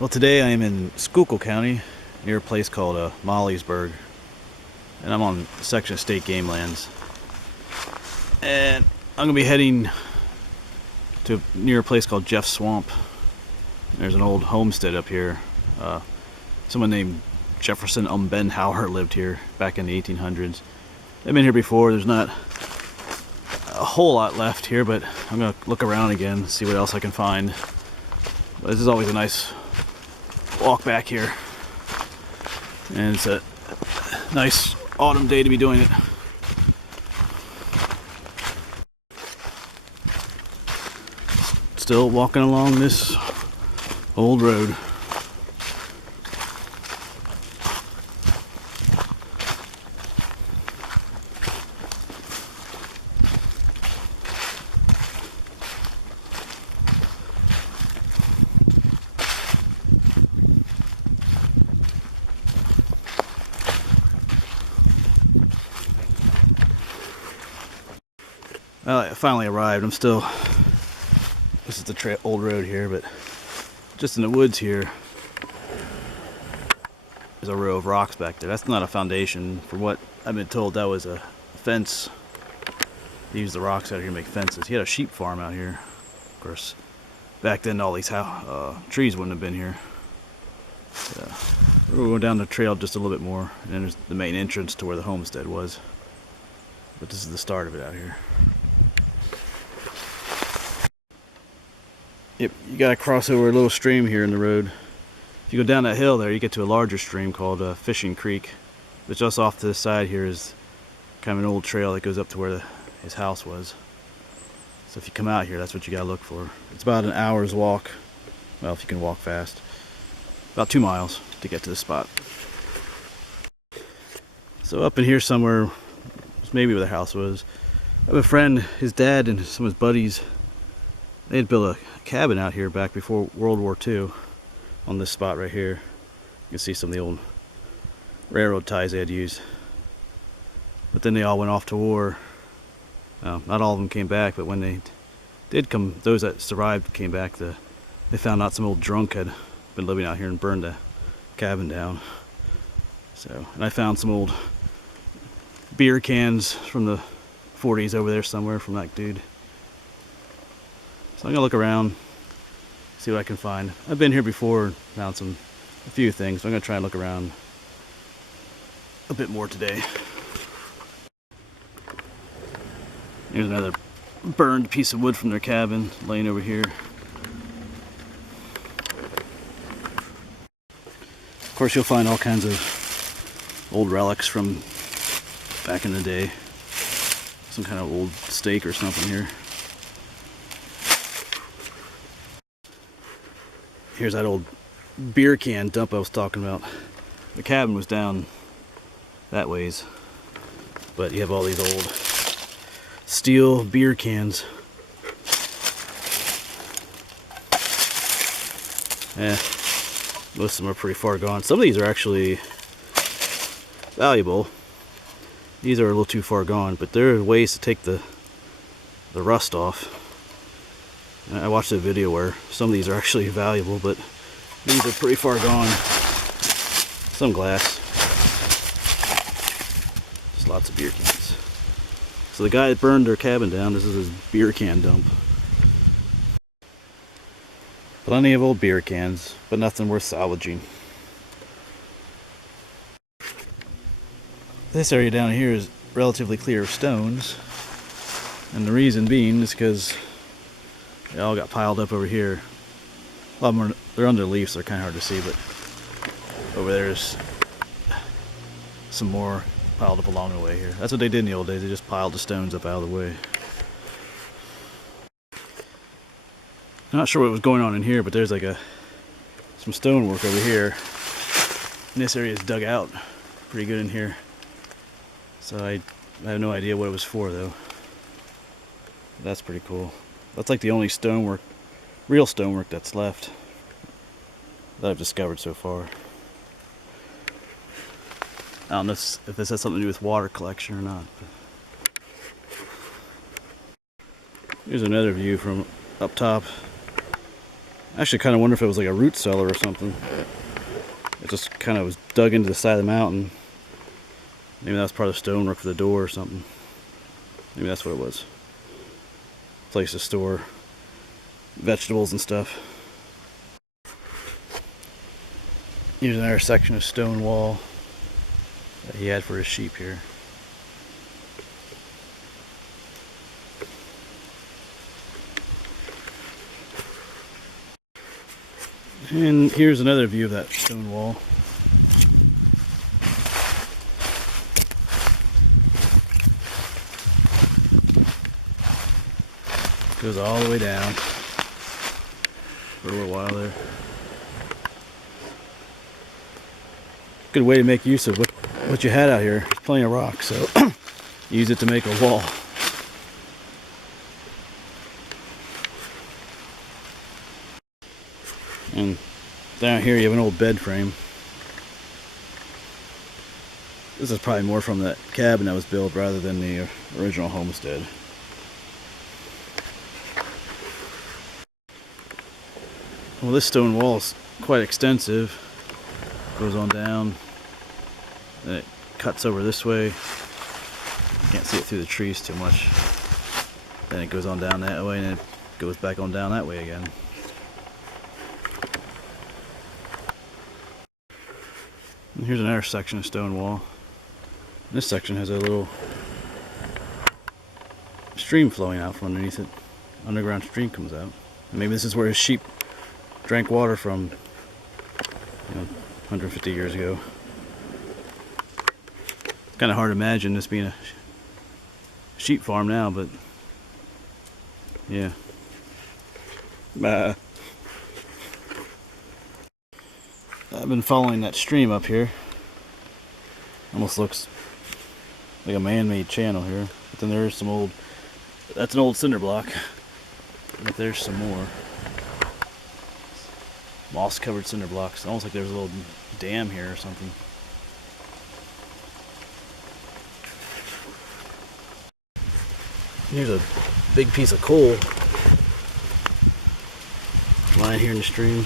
Well, today I am in Schuylkill County, near a place called Molliesburg, and I'm on a section of state game lands. And I'm gonna be heading to near a place called Jeff's Swamp. There's an old homestead up here. Someone named Jefferson Benhauer lived here back in the 1800s. I've been here before. There's not a whole lot left here, but I'm gonna look around again, see what else I can find. But this is always a nice walk back here, and it's a nice autumn day to be doing it. Still walking along this old road. Well, I finally arrived. This is the old road here, but just in the woods here, there's a row of rocks back there. That's not a foundation. From what I've been told, that was a fence. They used the rocks out here to make fences. He had a sheep farm out here. Of course, back then all these trees wouldn't have been here. We're going down the trail just a little bit more, and then there's the main entrance to where the homestead was. But this is the start of it out here. Yep, you gotta cross over a little stream here in the road. If you go down that hill there, you get to a larger stream called Fishing Creek. But just off to the side here is kind of an old trail that goes up to where his house was. So if you come out here, that's what you gotta look for. It's about an hour's walk. Well, if you can walk fast. About 2 miles to get to the spot. So up in here somewhere, maybe where the house was, I have a friend, his dad and some of his buddies, they had built a cabin out here back before World War II on this spot right here. You can see some of the old railroad ties they had used. But then they all went off to war. Not all of them came back, but when they did come, those that survived came back, they found out some old drunk had been living out here and burned the cabin down. So, and I found some old beer cans from the 40s over there somewhere from that dude. So I'm gonna look around, see what I can find. I've been here before, found a few things, so I'm gonna try and look around a bit more today. Here's another burned piece of wood from their cabin laying over here. Of course, you'll find all kinds of old relics from back in the day. Some kind of old stake or something here. Here's that old beer can dump I was talking about. The cabin was down that ways, but you have all these old steel beer cans. Most of them are pretty far gone. Some of these are actually valuable. These are a little too far gone, but there are ways to take the rust off. I watched a video where some of these are actually valuable, but these are pretty far gone. Some glass. Just lots of beer cans. So the guy that burned their cabin down, this is his beer can dump. Plenty of old beer cans, but nothing worth salvaging. This area down here is relatively clear of stones, and the reason being is because they all got piled up over here. A lot of them they're under leaves, so they're kind of hard to see, but over there's some more piled up along the way here. That's what they did in the old days. They just piled the stones up out of the way. I'm not sure what was going on in here, but there's like some stonework over here. And this area is dug out pretty good in here. So I have no idea what it was for, though. That's pretty cool. That's like the only stonework, real stonework that's left that I've discovered so far. I don't know if this has something to do with water collection or not. Here's another view from up top. I actually kind of wonder if it was like a root cellar or something. It just kind of was dug into the side of the mountain. Maybe that was part of the stonework for the door or something. Maybe that's what it was. Place to store vegetables and stuff. Here's another section of stone wall that he had for his sheep here. And here's another view of that stone wall. Goes all the way down for a little while there. Good way to make use of what you had out here. There's plenty of rock, so use it to make a wall. And down here you have an old bed frame. This is probably more from that cabin that was built rather than the original homestead. Well, this stone wall is quite extensive. Goes on down, then it cuts over this way. You can't see it through the trees too much. Then it goes on down that way, and then it goes back on down that way again. And here's another section of stone wall. This section has a little stream flowing out from underneath it. Underground stream comes out. And maybe this is where his sheep drank water from, 150 years ago. It's kind of hard to imagine this being a sheep farm now, but yeah. I've been following that stream up here. Almost looks like a man-made channel here. But then there's some old, that's an old cinder block. But there's some more. Moss-covered cinder blocks. Almost like there's a little dam here or something. Here's a big piece of coal lying here in the stream.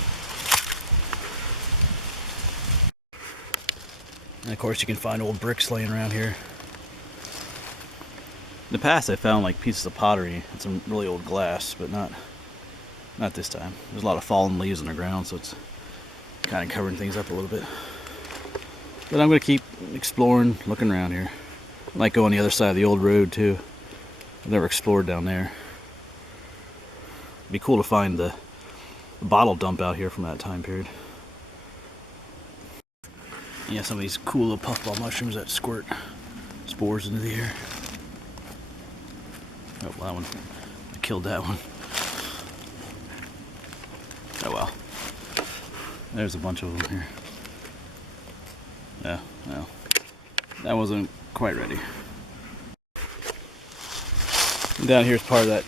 And of course you can find old bricks laying around here. In the past I found like pieces of pottery and some really old glass, but not this time. There's a lot of fallen leaves on the ground, so it's kind of covering things up a little bit. But I'm going to keep exploring, looking around here. I might go on the other side of the old road too. I've never explored down there. It'd be cool to find the bottle dump out here from that time period. Yeah, some of these cool little puffball mushrooms that squirt spores into the air. Oh, that one. I killed that one. Oh well. There's a bunch of them here. Yeah, well, that wasn't quite ready. And down here is part of that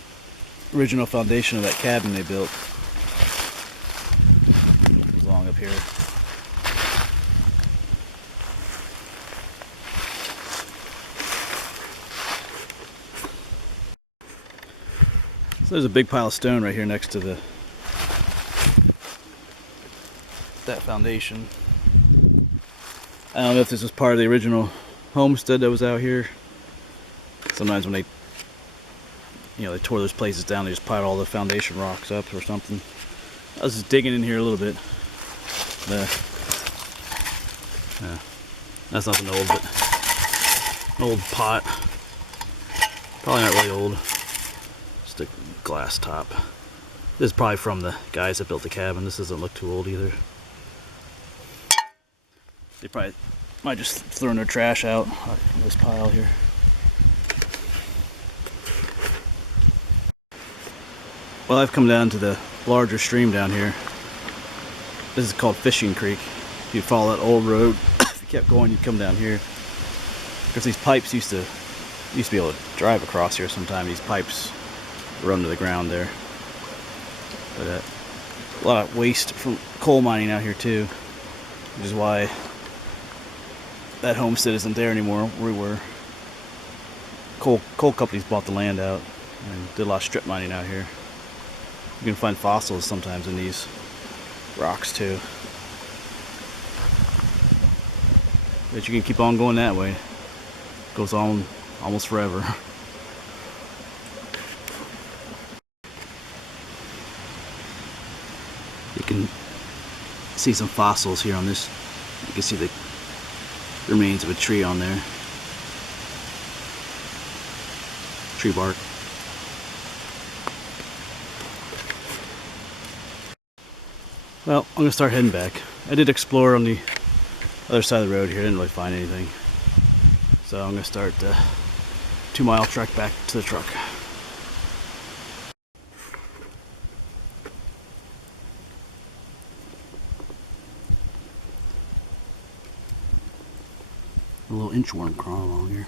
original foundation of that cabin they built. It was along up here. So there's a big pile of stone right here next to that foundation. I don't know if this was part of the original homestead that was out here. Sometimes when they tore those places down, they just piled all the foundation rocks up or something. I was just digging in here a little bit. That's nothing old, but an old pot. Probably not really old. Just a glass top. This is probably from the guys that built the cabin. This doesn't look too old either. They probably might just throw their trash out in this pile here. Well, I've come down to the larger stream down here. This is called Fishing Creek. If you follow that old road, if you kept going, you'd come down here. Because these pipes used to be able to drive across here sometime. These pipes run to the ground there. But a lot of waste from coal mining out here too, which is why that homestead isn't there anymore where we were. Coal companies bought the land out and did a lot of strip mining out here. You can find fossils sometimes in these rocks too. But you can keep on going that way. Goes on almost forever. You can see some fossils here on this. You can see the remains of a tree on there. Tree bark. Well, I'm gonna start heading back. I did explore on the other side of the road here. I didn't really find anything. So I'm gonna start the 2-mile trek back to the truck. A little inchworm crawling along here.